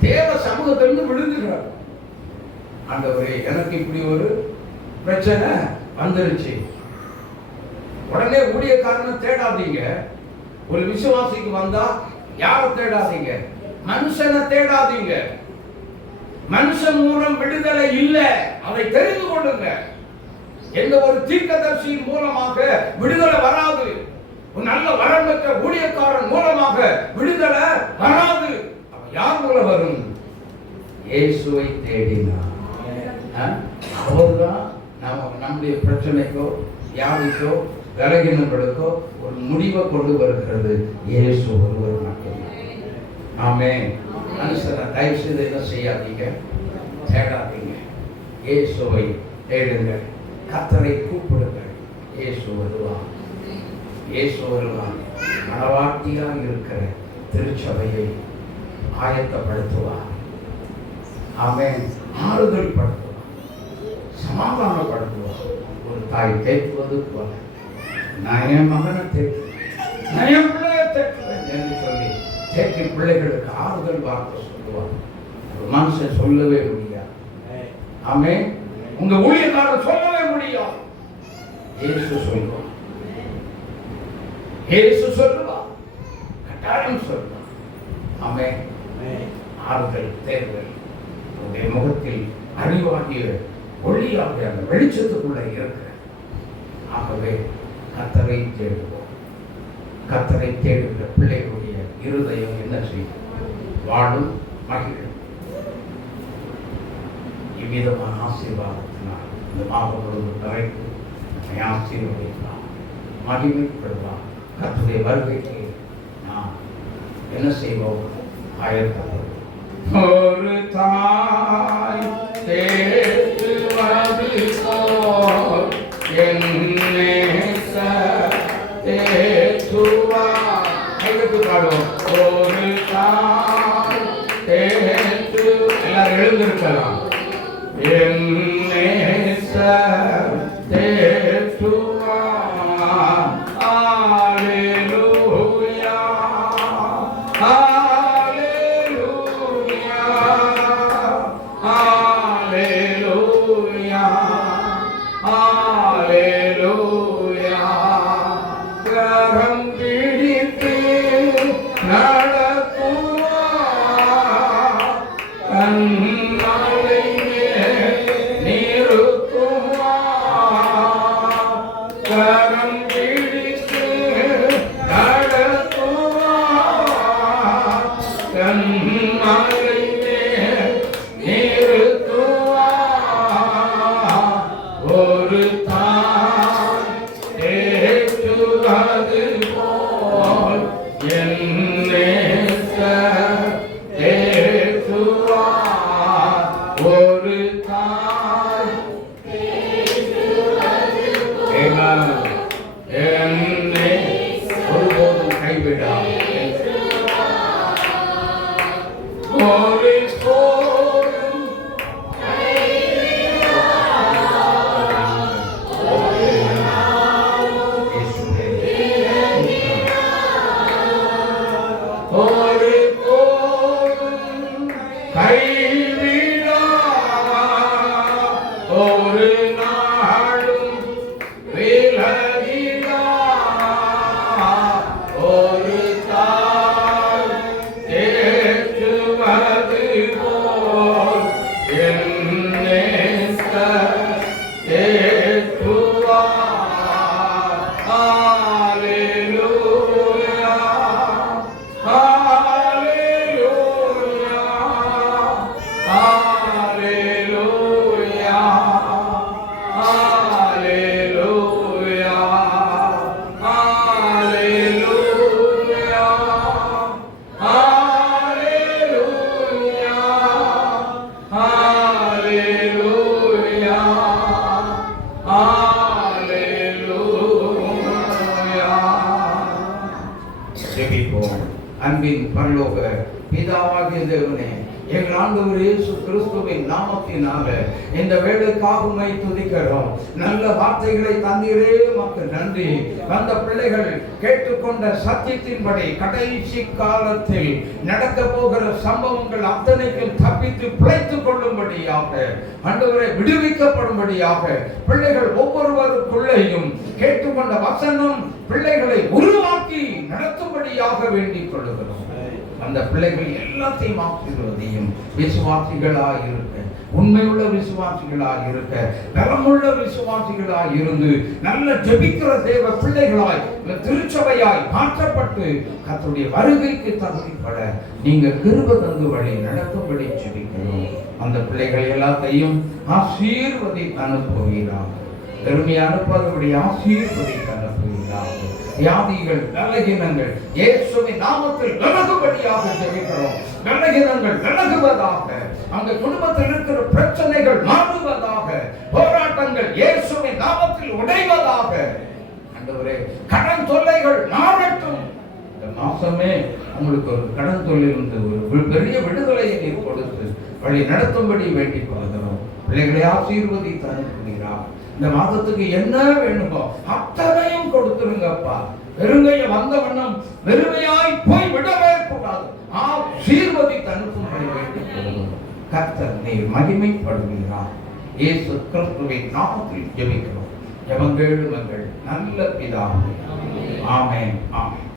தேவ சமூகத்திலிருந்து விழுந்துகிறார். ஆண்டவரே, எனக்கு இப்படி ஒரு பிரச்சனை வந்துருச்சு. உடனே ஊழியக்காரனை தேடாதீங்க. ஒரு விசுவாசிக்கு வந்தா யாரை தேடாதீங்க? மனுஷனை தேடாதீங்க. மனுஷன் மூலம் விடுதலை இல்லை, அதை தெரிந்து கொள்ளுங்க. எந்த ஒரு தீர்க்கதரிசியின் மூலமாக விடுதலை வராது. ஒரு நல்ல வரம் பெற்ற ஊழியக்காரன் மூலமாக விடுதலை வராது. யார் மூலம் வரும்? இயேசுவை தேடினார். அவர்தான் நம்முடைய பிரச்சனைக்கோ வியாதிக்கோ விலகினங்களுக்கோ ஒரு முடிவை கொண்டு வருகிறது. இயேசு ஒருவர் மட்டும். ஆமென். மனுஷனை தயவு செய்து என்ன செய்யாதீங்க, தேடாதீங்க. இயேசுவை தேடுங்கள், கர்த்தரை கூப்பிடுங்கள். இயேசு வருவார், இயேசு வருவார். மனவாட்டியாக இருக்கிற திருச்சபையை ஆயத்தப்படுத்துவார். ஆமென். ஆறுதல் படுத்துவார், சமாதானப்படுத்துவார். ஒரு தாய் தேற்றுவது போல நான் என் மகனை தேற்றுவேன், நான் என் பிள்ளையை தேற்றுவேன் என்று சொல்லி தேற்றி பிள்ளைகளுக்கு ஆறுதல் வார்த்தை சொல்லுவார். ஒரு மனுஷன் சொல்லவே முடியாது. ஆமென். உங்க ஊழியக்காரர் சொல்லவே முடியாது. இயேசு சொல்லுவார், இயேசு சொல்லுவார், கட்டாயம் சொல்லுவார். ஆமென். ஆறுதல் தேர்தல் உங்களுடைய முகத்தில் அறிவாகிய ஒளியாக அந்த வெளிச்சத்துக்குள்ள இருக்கிற. ஆகவே கர்த்தரை தேடுவோம். கர்த்தரை தேடுகிற பிள்ளைகளுடைய இருதயம் என்ன செய்யும்? வாழும், மகிழும். இவ்விதமான ஆசீர்வாதத்தினால் இந்த மாபெரும் தலைப்பு நம்மை ஆசீர்வதிப்பார், மகிமைப்படுவார். கர்த்தருடைய வருகைக்கு நாம் என்ன செய்வோம்? ஆயத்தப்படுவோம். ஒரு தாய் தேற்றுவது போல் என் நேசர் தேற்றுவார். கைவிட்டு பாடுவோம். ஒரு தாய் தேற்று, எல்லாரும் எழுந்திருக்கலாம். என் நேசர் தேற்றுவார். அல்லேலூயா, ஒரு தாய் தேற்றுவது போல் என் நேசர் தேற்றுவார். ஒரு தாய் என்னை ஒருபோதும் கைவிடாது. Hallelujah. அன்பின் பரலோக பிதாவாகிய தேவனே, எங்கள் ஆண்டவர் இயேசு கிறிஸ்துவின் நாமத்தினால இந்த வேலைக்காக உம்மை துதிக்கிறோம். நல்ல வார்த்தைகளை தந்தீரே, உமக்கு நன்றி. வந்த பிள்ளைகள் கேட்டுக்கொண்ட சத்தியத்தின்படி கடைசி காலத்தில் நடக்க போகிற சம்பவங்கள் அத்தனைக்கும் தப்பித்து பிழைத்துக் கொள்ளும்படியாக, ஆண்டவரை விடுவிக்கப்படும்படியாக, பிள்ளைகள் ஒவ்வொருவருக்குள்ளேயும் கேட்டுக்கொண்ட வசனம் பிள்ளைகளை உருவாக்கி நடத்தும்படியாக வேண்டிக் கொள்ளுகிறோம். அந்த பிள்ளைகள் எல்லாத்தையும் ஆசீர்வதியும். விசுவாசிகளாக இருக்க, உண்மையுள்ள விசுவாசிகளாக இருக்க, பலமுள்ள விசுவாசிகளாக இருந்து நல்ல ஜெபிக்கிற தேவ பிள்ளைகளாய் திருச்சபையாய் மாற்றப்பட்டு கர்த்தருடைய வருகைக்கு தகுதிப்பட நீங்க கிருபை தந்து வழி நடத்தும்படி ஜெபிக்கிறோம். அந்த பிள்ளைகள் எல்லாத்தையும் ஆசீர்வதித்து அனுப்புகிறார். பெருமையை அனுப்பாதபடி ஆசீர்வதித்து அனுப்புகிறார். வியாதிகள், பலகீனங்கள் இயேசுவின் நாமத்தில் விலகும்படியாக ஜெபிக்கிறோம். பலகீனங்கள் விலகுவதாக, அந்த குடும்பத்தில் இருக்கிற பிரச்சனைகள் மாறுவதாக, போராட்டங்கள் இயேசுவின் நாமத்தில் உடைவதாக. ஆண்டவரே, கடன் தொல்லைகள் மாறட்டும். இந்த மாசமே உங்களுக்கு ஒரு கடன் தொல்லையிலிருந்து ஒரு பெரிய விடுதலையை நீர் கொடுத்து வழி நடத்தும்படி வேண்டிக் கொள்கிறோம். பிள்ளைகளை ஆசீர்வதித்து அனுப்புகிறார். இந்த மாதத்துக்கு என்ன வேணுமோ அத்தனையும் கொடுத்துருங்கப்பா. வெறுங்கைய வந்த வண்ணம் வெறுமையாய் போய் விடவே கூடாது. ஆசீர்வதித்து அனுப்பும்படி வேண்டிக் கொள்கிறோம். கர்த்தர் நீர் மகிமைப்படுகிறார். இயேசு கிறிஸ்துவின் நாமத்தில் ஜெபிக்கிறோம். ஜெபங்கள் நல்ல பிதாவே. ஆமென். ஆமென்.